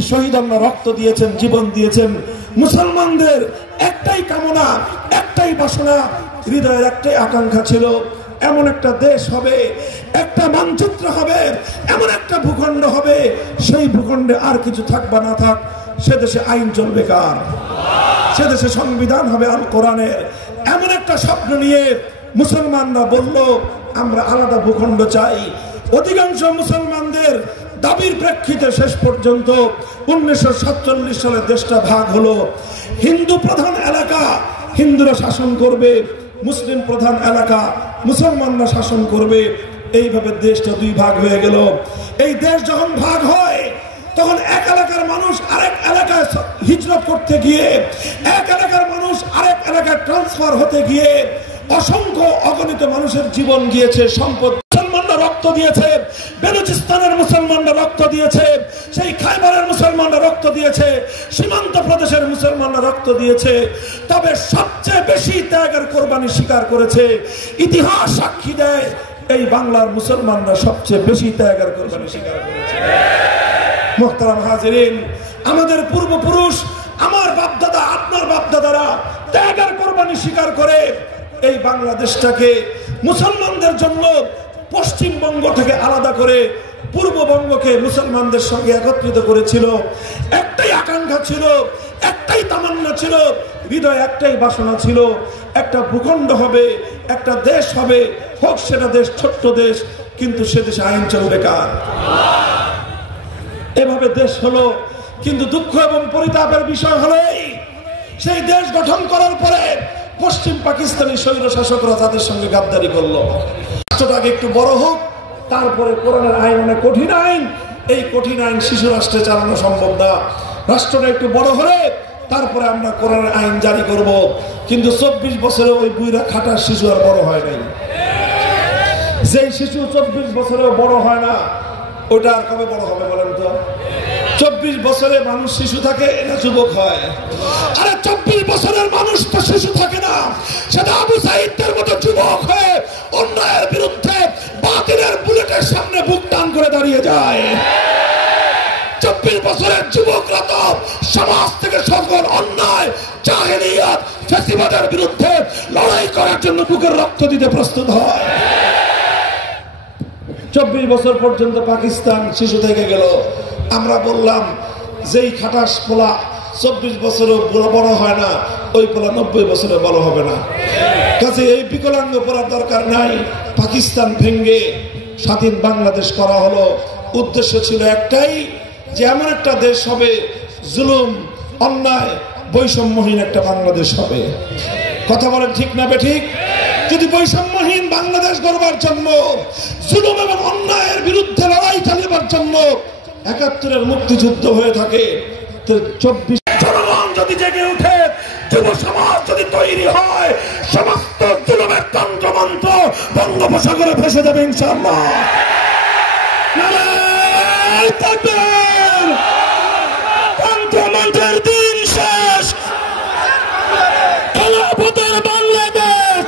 বীর শহীদানরা রক্ত দিয়েছেন, জীবন দিয়েছেন। মুসলমানদের একটাই কামনা, একটাই বাসনা, হৃদয়ের একটাই আকাঙ্ক্ষা ছিল, এমন একটা দেশ হবে, একটা মানচিত্র হবে, এমন একটা ভূখণ্ড হবে, সেই ভূখণ্ডে আর কিছু থাক বা না থাক, সে দেশে আইন চলবে কার? সে দেশে সংবিধান হবে আল কোরআনের। এমন একটা স্বপ্ন নিয়ে মুসলমানরা বলল, আমরা আলাদা ভূখণ্ড চাই। অধিকাংশ মুসলমানদের দাবির প্রেক্ষিতে শেষ পর্যন্ত 1947 সালে দেশটা ভাগ হলো। হিন্দু প্রধান এলাকা হিন্দুরা শাসন করবে, মুসলিম প্রধান এলাকা মুসলমানরা শাসন করবে। এইভাবে দেশটা দুই ভাগ হয়ে গেল। এই দেশ যখন ভাগ হয়, তখন এক এলাকার মানুষ আরেক এলাকায় হিজরত করতে গিয়ে, এক এলাকার মানুষ আরেক এলাকায় ট্রান্সফার হতে গিয়ে অসংখ্য অগণিত মানুষের জীবন গিয়েছে, সম্পদ। মুসলমানরা রক্ত দিয়েছে, বেলুচিস্তানের মুসলমানরা রক্ত দিয়েছে, সেই খাইবারের মুসলমানরা রক্ত দিয়েছে, সীমান্ত প্রদেশের মুসলমানরা রক্ত দিয়েছে। তবে সবচেয়ে বেশি ত্যাগের কোরবানি স্বীকার করেছে, ইতিহাস সাক্ষী দেয়, এই বাংলার মুসলমানরা সবচেয়ে বেশি ত্যাগের কোরবানি স্বীকার করেছে। মুহতারাম হাজিরিন, আমাদের পূর্বপুরুষ, আমার বাপদাদা, আপনার বাপদাদারা ত্যাগের কোরবানি স্বীকার করে এই বাংলাদেশটাকে মুসলমানদের জন্য পশ্চিমবঙ্গ থেকে আলাদা করে পূর্ববঙ্গকে মুসলমানদের সঙ্গে একত্রিত করেছিল। একটাই আকাঙ্ক্ষা ছিল, একটাই তামান্না ছিল, হৃদয় একটাই বাসনা ছিল, একটা ভূখণ্ড হবে, একটা দেশ হবে, হোক সেটা দেশ ছোট্ট দেশ, কিন্তু সে দেশে আইন চলবে কার? এভাবে দেশ হলো। কিন্তু দুঃখ এবং পরিতাপের বিষয় হলো সেই দেশ গঠন করার পরে পশ্চিম পাকিস্তানি স্বৈর শাসকরা তাদের সঙ্গে গাদ্দারি করলো। রাষ্ট্রটাকে একটু বড় হোক, তারপরে কোরআনের আইন, অনেক কঠিন আইন, এই কঠিন আইন শিশু রাষ্ট্রে চালানো সম্ভব না। রাষ্ট্রটা একটু বড় হলে তারপরে আমরা কোরআনের আইন জারি করব। কিন্তু 24 বছরে ওই বুইরা খাটার শিশু আর বড় হয় নাই। যেই শিশু 24 বছরেও বড় হয় না, ওটা আর কবে বড় হবে বলেন তো? 24 বছরে মানুষ শিশু থাকে না যুবক হয়? আরে 24 বছরের মানুষ তো শিশু থাকে না, সেটা আবু সাঈদের মতো যুবক হয়ে অন্যায়ের বিরুদ্ধে বাতিলের বুলেটের সামনে বুক টান করে দাঁড়িয়ে যায়। 24 বছরের যুবকরা তো সমাজ থেকে সকল অন্যায়, জাহেলিয়াত, ফ্যাসিবাদের বিরুদ্ধে লড়াই করার জন্য বুকের রক্ত দিতে প্রস্তুত হয়। 24 বছর পর্যন্ত পাকিস্তান শিশু থেকে গেল। আমরা বললাম যেই খাটাস পোলা 24 বছরও বড় হয় না, ওই পোলা 90 বছরে বড় হবে না। কাজে এই বিকলাঙ্গ পড়ার দরকার নাই। পাকিস্তান ভেঙ্গে স্বাধীন বাংলাদেশ করা হলো। উদ্দেশ্য ছিল একটাই, যে এমন একটা দেশ হবে, জুলুম, অন্যায়, বৈষম্যহীন একটা বাংলাদেশ হবে। কথা বলেন ঠিক না বেঠিক? যদি বৈষম্যহীন বাংলাদেশ গড়বার জন্য, জুলুম এবং অন্যায়ের বিরুদ্ধে লড়াই চালাবার জন্য ৭১-এর মুক্তিযুদ্ধ হয়ে থাকে, 24 জনগণ যদি জেগে উঠে, যুব সমাজ যদি তৈরি হয়, সমস্ত জুলুমের তন্ত্রমন্ত্র বঙ্গোপসাগরে ভেসে যাবে ইনশাআল্লাহ। নারায়ে তাকবীর! তন্ত্রমন্ত্রের দিন শেষ। খেলাফতের বাংলাদেশ,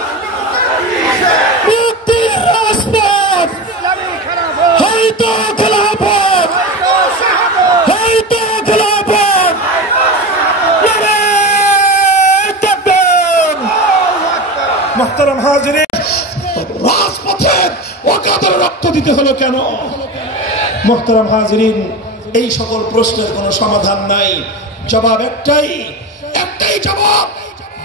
মুক্তির রাজপথ, হয়তো খেলাফত, হয়তো খেলাফত। নারায়ে তাকবীর! মুহতারাম হাজিরিন, রাজপথে ওয়াকাদের রক্ত দিতে হলো কেন? মুহতারাম হাজিরিন, এই সকল প্রশ্নের কোনো সমাধান নাই। জবাব একটাই, একটাই জবাব।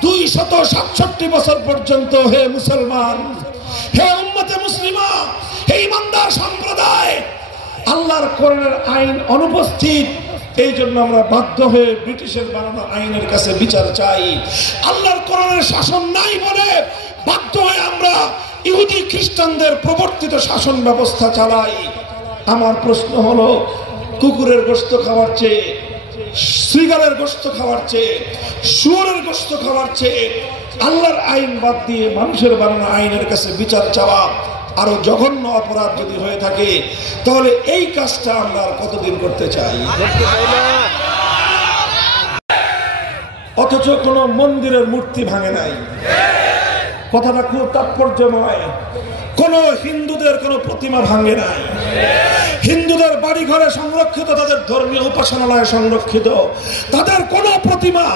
267 বছর পর্যন্ত হে মুসলমান, হে উম্মতে মুসলিমা, হে ইমানদার সম্প্রদায়, আল্লাহর কোরআনের আইন অনুপস্থিত। এই জন্য আমরা বাধ্য হয়ে ব্রিটিশের বানানো আইনের কাছে বিচার চাই। আল্লাহর কোরআনের শাসন নাই বলে বাধ্য হয়ে আমরা ইহুদি খ্রিস্টানদের প্রবর্তিত শাসন ব্যবস্থা চালাই। আমার প্রশ্ন হলো, কুকুরের গোশত খাওয়ার চেয়ে, শ্রীগালের গোশত খাওয়ার চেয়ে, শুয়োরের গোশত খাওয়ার চেয়ে আল্লাহর আইন বাদ দিয়ে মানুষের বানানো আইনের কাছে বিচার চাওয়া আরো জঘন্য অপরাধ যদি হয়ে থাকে, তাহলে এই কাজটা আমরা আর কতদিন করতে চাই? অথচ কোন মন্দিরের মূর্তি ভাঙে নাই। কথাটা খুব তাৎপর্যময়। কোন হিন্দুদের কোন প্রতিমা ভাঙে নাই। হিন্দুদের বাড়ি ঘরে সংরক্ষিত, তাদের ধর্মীয় উপাসনালয়ে সংরক্ষিত, তাদের কোনো প্রতিমা,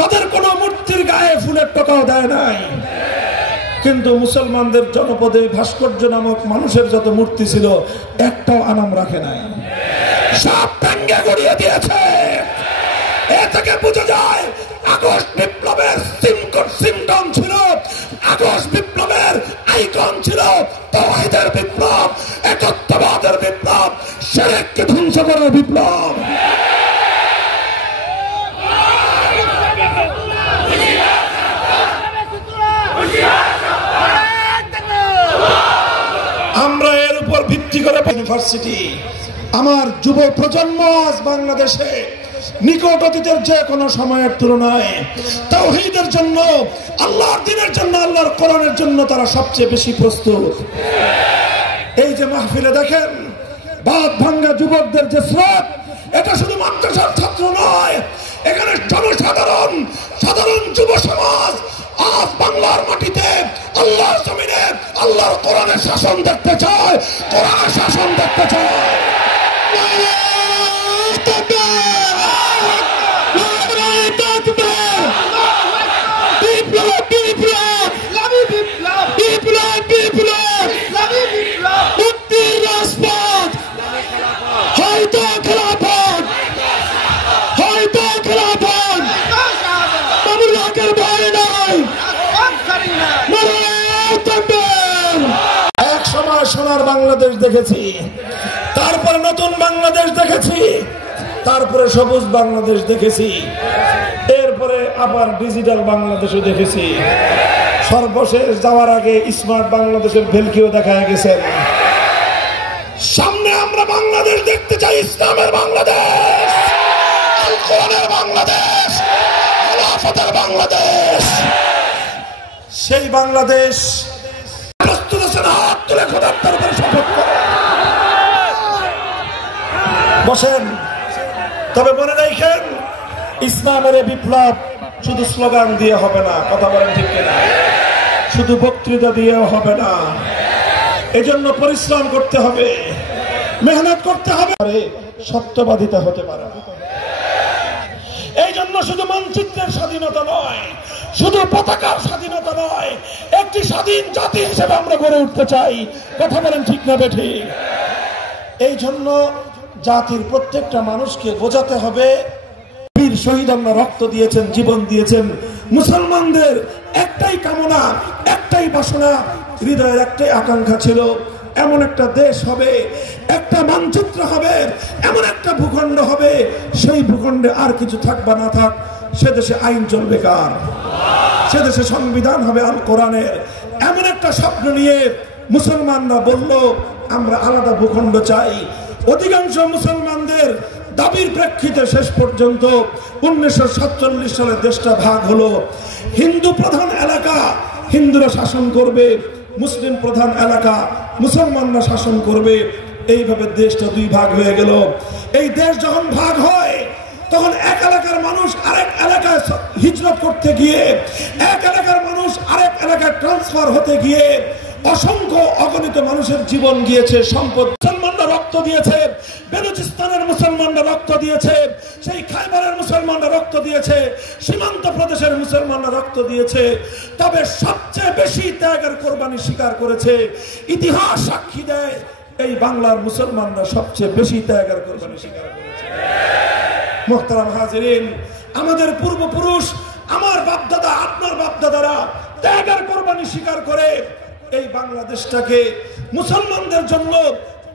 তাদের কোনো মূর্তির গায়ে ফুলের টোকাও দেয় নাই। কিন্তু মুসলমানদের জনপদে ভাস্কর্য নামক মানুষের যত মূর্তি ছিল একটাও আনাম রাখে নাই, সব ভেঙে গড়িয়ে দিয়েছে। এ থেকে বোঝা যায় আগস্ট বিপ্লবের সিমটম ছিল, আগস্ট বিপ্লবের আইকন ছিল তাওহীদের বিপ্লব, একত্ববাদের বিপ্লব, শিরককে ধ্বংস করার বিপ্লব। আমরা এর উপর ভিত্তি করে ইউনিভার্সিটি, আমার যুব প্রজন্ম আজ বাংলাদেশে নিকট অতীতের যে কোনো সময়ের তুলনায় তাওহীদের জন্য, আল্লাহর দ্বীনের জন্য, আল্লাহর কোরআনের জন্য তারা সবচেয়ে বেশি প্রস্তুত। এই যে মাহফিলে দেখেন বাদ ভাঙ্গা যুবকদের যে স্রোত, এটা শুধু মাদ্রাসার ছাত্র নয়, এখানে জনসাধারণ, সাধারণ যুব সমাজ আজ বাংলার মাটিতে আল্লাহর জমিনে আল্লাহর কোরআনের শাসন দেখতে চায়, কোরআনের শাসন দেখতে চায়। এক সময় সোনার বাংলাদেশ দেখেছি, তারপরে নতুন বাংলাদেশ দেখেছি, তারপরে সবুজ বাংলাদেশ দেখেছি, এরপরে আবার ডিজিটাল বাংলাদেশও দেখেছি, সর্বশেষ যাওয়ার আগে স্মার্ট বাংলাদেশের ভেলকিও দেখা গেছেন। সামনে আমরা বাংলাদেশ দেখতে চাই, ইসলামের বাংলাদেশ, আল কোরআনের বাংলাদেশ, খেলাফতের বাংলাদেশ। সেই বাংলাদেশ প্রস্তুত আছেন? হাত তুলে খোদার দরবারে শপথ করে বসেন। তবে মনে রাখেন, ইসলামের বিপ্লব শুধু স্লোগান দিয়ে হবে না, কথা বলেন ঠিক কিনা? শুধু বক্তৃতা দিয়েও হবে না, এজন্য পরিশ্রম করতে হবে, মেহনত করতে হবে, সত্যবাদিতা হতে পারে। এই জন্য শুধু মানচিত্রের স্বাধীনতা নয়, শুধু পতাকার স্বাধীনতা নয়, একটি স্বাধীন জাতি হিসেবে আমরা গড়ে উঠতে চাই, কথা বলেন ঠিক না বেঠিক? এই জন্য জাতির প্রত্যেকটা মানুষকে বোঝাতে হবে, বীর শহীদ আমরা রক্ত দিয়েছেন, জীবন দিয়েছেন। মুসলমানদের একটাই কামনা, একটাই বাসনা, হৃদয়ের একটাই আকাঙ্ক্ষা ছিল, এমন একটা দেশ হবে, একটা মানচিত্র হবে, এমন একটা ভূখণ্ড হবে, সেই ভূখণ্ডে আর কিছু থাক বা না থাক, সে দেশে আইন চলবে কার? সে দেশে সংবিধান হবে আল কোরআনের। এমন একটা স্বপ্ন নিয়ে মুসলমানরা বলল আমরা আলাদা ভূখণ্ড চাই। অধিকাংশ মুসলমানদের দাবির প্রেক্ষিতে শেষ পর্যন্ত 1947 সালে দেশটা ভাগ হলো। হিন্দু প্রধান এলাকা হিন্দুরা শাসন করবে, মুসলিম প্রধান এলাকা মুসলমানরা শাসন করবে, এইভাবে দেশটা দুই ভাগ হয়ে গেল। এই দেশ যখন ভাগ হয় তখন এক এলাকার মানুষ আরেক এলাকায় হিজরত করতে গিয়ে, এক এলাকার মানুষ আরেক এলাকায় ট্রান্সফার হতে গিয়ে অসংখ্য অগণিত মানুষের জীবন গিয়েছে, সম্পদ। মুসলমানরা রক্ত দিয়েছে, বেলুচিস্তানের মুসলমানরা রক্ত দিয়েছে, সেই খাইবারের মুসলমানরা রক্ত দিয়েছে, সীমান্ত প্রদেশের মুসলমানরা রক্ত দিয়েছে। তবে সবচেয়ে বেশি ত্যাগের কোরবানি স্বীকার করেছে, ইতিহাস সাক্ষী দেয়, এই বাংলার মুসলমানরা সবচেয়ে বেশি ত্যাগের কোরবানি স্বীকার করেছে। মুহতারাম হাজিরিন, আমাদের পূর্বপুরুষ, আমার বাপদাদা, আপনার বাপদাদারা ত্যাগের কোরবানি স্বীকার করে এই বাংলাদেশটাকে মুসলমানদের জন্য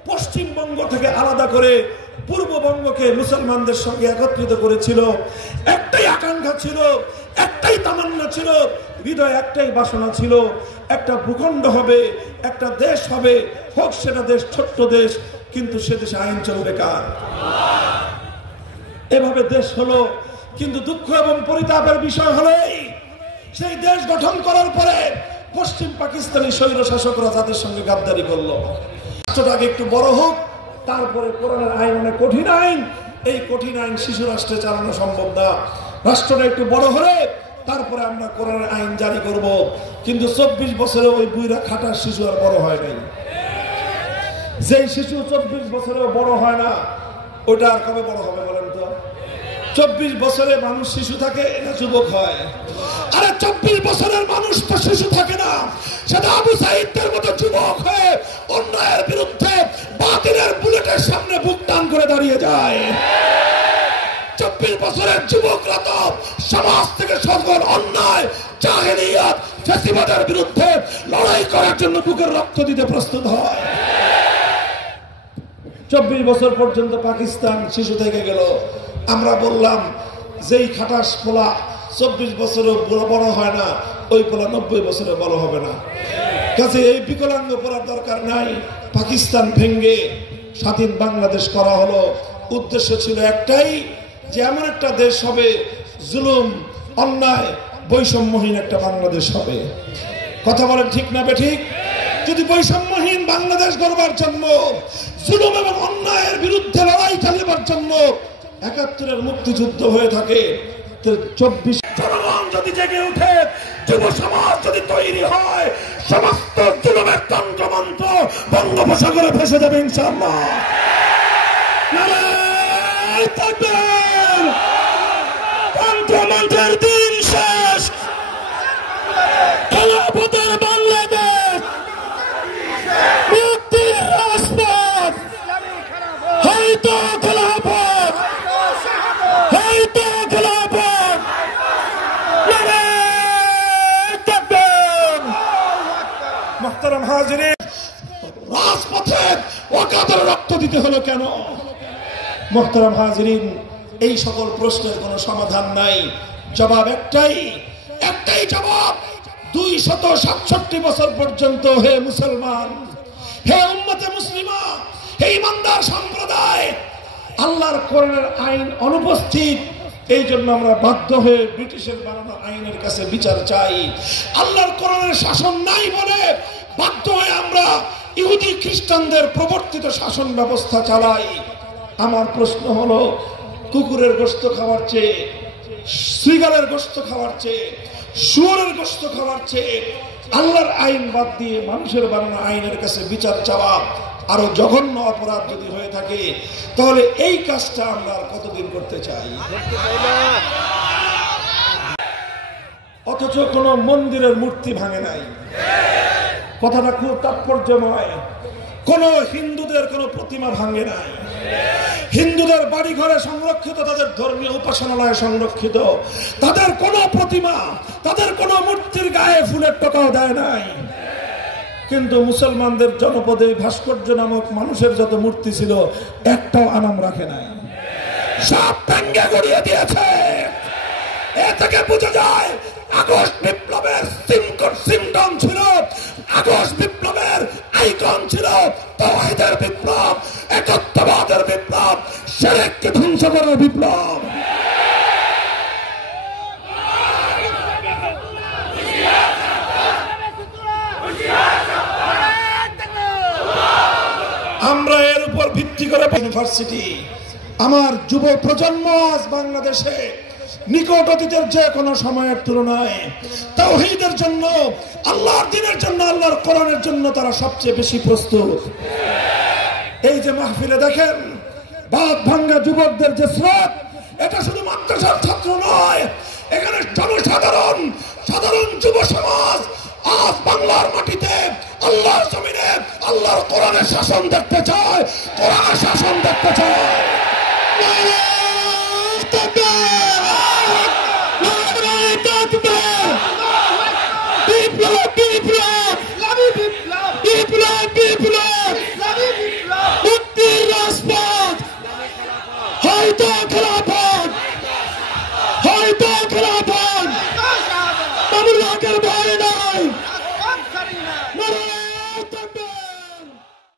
পশ্চিমবঙ্গ থেকে আলাদা করে পূর্ববঙ্গকে মুসলমানদের সঙ্গে একত্রিত করেছিল। একটাই আকাঙ্ক্ষা ছিল, একটাই তামান্না ছিল, হৃদয়ে একটাই বাসনা ছিল, একটা ভূখণ্ড হবে, একটা দেশ হবে, হোক সেটা দেশ ছোট্ট দেশ, কিন্তু সে দেশে আইন চলবে কার? এভাবে দেশ হলো। কিন্তু দুঃখ এবং পরিতাপের বিষয় হলো সেই দেশ গঠন করার পরে পশ্চিম পাকিস্তানি স্বৈর শাসকরা তাদের সঙ্গে গাদ্দারি করলো। রাষ্ট্রটাকে একটু বড় হোক, তারপরে কোরআনের আইন অনেক কঠিন আইন, এই কঠিন আইন শিশু রাষ্ট্রে চালানো সম্ভব না। রাষ্ট্রটা একটু বড় হলে তারপরে আমরা কোরআনের আইন জারি করব। কিন্তু 24 বছরে ওই বুইরা খাটার শিশু আর বড় হয় নাই। যে শিশু 24 বছরেও বড় হয় না, ওটা আর কবে বড় হবে বলেন তো? 24 বছরে মানুষ শিশু থাকে না যুবক হয়? আরে 24 বছরের মানুষ তো শিশু থাকে না, সেটা আবু সাঈদের মতো যুবক হয়ে অন্যায়ের বিরুদ্ধে বাতিলের বুলেটের সামনে বুক টান করে দাঁড়িয়ে যায়। 24 বছরের যুবকরা তো সমাজ থেকে সকল অন্যায়, জাহেলিয়াত, ফ্যাসিবাদের বিরুদ্ধে লড়াই করার জন্য বুকের রক্ত দিতে প্রস্তুত হয়। 24 বছর পর্যন্ত পাকিস্তান শিশু থেকে গেল। আমরা বললাম যেই খাটাস পোলা 24 বছরে বড় হয় না, ওই পোলা 90 বছরে বড় হবে না। কাজে এই বিকলাঙ্গ পড়ার দরকার নাই। পাকিস্তান ভেঙ্গে স্বাধীন বাংলাদেশ করা হলো, উদ্দেশ্য ছিল একটাই, যে এমন একটা দেশ হবে, জুলুম, অন্যায়, বৈষম্যহীন একটা বাংলাদেশ হবে। কথা বলেন ঠিক না বেঠিক? যদি বৈষম্যহীন বাংলাদেশ গড়বার জন্য, জুলুম এবং অন্যায়ের বিরুদ্ধে লড়াই চালাবার জন্য ৭১-এর মুক্তিযুদ্ধ হয়ে থাকে, 24 জনগণ যদি জেগে উঠে, যুব সমাজ যদি তৈরি হয়, সমস্ত জুলুমের তন্ত্রমন্ত্র বঙ্গোপসাগরে ভেসে যাবে ইনশাআল্লাহ। নারায়ে তাকবীর! তন্ত্রমন্ত্রের দিন শেষ। খেলাফতের বাংলাদেশ, মুক্তির রাজপথ, হয়তো খেলাফত, হয়তো খেলাফত। নারায়ে তাকবীর! মুহতারাম হাজিরিন, রাজপথে ওয়াকাতের রক্ত দিতে হলো কেন? মুহতারাম হাজিরিন, এই সকল প্রশ্নের কোনো সমাধান নাই, জবাব একটাই জবাব। 267 বছর পর্যন্ত হে মুসলমান, হে উম্মতে মুসলিমা, হে ইমানদার সম্প্রদায়, আল্লাহর কোরআনের আইন অনুপস্থিত। এই জন্য আমরা বাধ্য হয়ে ব্রিটিশের বানানো আইনের কাছে বিচার চাই। আল্লাহর কোরআনের শাসন নাই বলে বাধ্য হয়ে আমরা ইহুদি খ্রিস্টানদের প্রবর্তিত শাসন ব্যবস্থা চালাই। আমার প্রশ্ন হলো, কুকুরের গোশত খাওয়ার চেয়ে, শ্রীগালের গোশত খাওয়ার চেয়ে, শুয়োরের গোশত খাওয়ার চেয়ে আল্লাহর আইন বাদ দিয়ে মানুষের বানানো আইনের কাছে বিচার চাওয়া আরো জঘন্য অপরাধ যদি হয়ে থাকে, তাহলে এই কাজটা আমরা আর কতদিন করতে চাই? অথচ কোন মন্দিরের মূর্তি ভাঙে নাই। কথাটা খুব তাৎপর্যময়। কোন হিন্দুদের কোন প্রতিমা ভাঙে নাই। হিন্দুদের বাড়ি ঘরে সংরক্ষিত, তাদের ধর্মীয় উপাসনালয়ে সংরক্ষিত, তাদের কোন প্রতিমা, তাদের কোন মূর্তির গায়ে ফুলের টোকাও দেয় নাই। কিন্তু মুসলমানদের জনপদে ভাস্কর্য নামক মানুষের যত মূর্তি ছিল, একটাও আনাম রাখে নাই, সব ভেঙে গড়িয়ে দিয়েছে। এ থেকে বোঝা যায় আগস্ট বিপ্লবের সিমটম ছিল, আগস্ট বিপ্লবের আইকন ছিল তাওহীদের বিপ্লব, একত্ববাদের বিপ্লব, শিরককে ধ্বংস করার বিপ্লব। আমরা এর উপর ভিত্তি করে ইউনিভার্সিটি, আমার যুব প্রজন্ম আজ বাংলাদেশে নিকট অতীতের যে কোনো সময়ের তুলনায় তাওহীদের জন্য, আল্লাহর দ্বীনের জন্য, আল্লাহর কোরআনের জন্য তারা সবচেয়ে বেশি প্রস্তুত। এই যে মাহফিলে দেখেন বাদ ভাঙ্গা যুবকদের যে স্রোত, এটা শুধু মাদ্রাসার ছাত্র নয়, এখানে জনসাধারণ, সাধারণ যুব সমাজ আজ বাংলার মাটিতে আল্লাহর জমিনে আল্লাহর কোরআনের শাসন দেখতে চায়, কোরআনের শাসন দেখতে চায়। বিপ্লব, বিপ্লব, বিপ্লব, বিপ্লব, মুক্তির রাজপথ।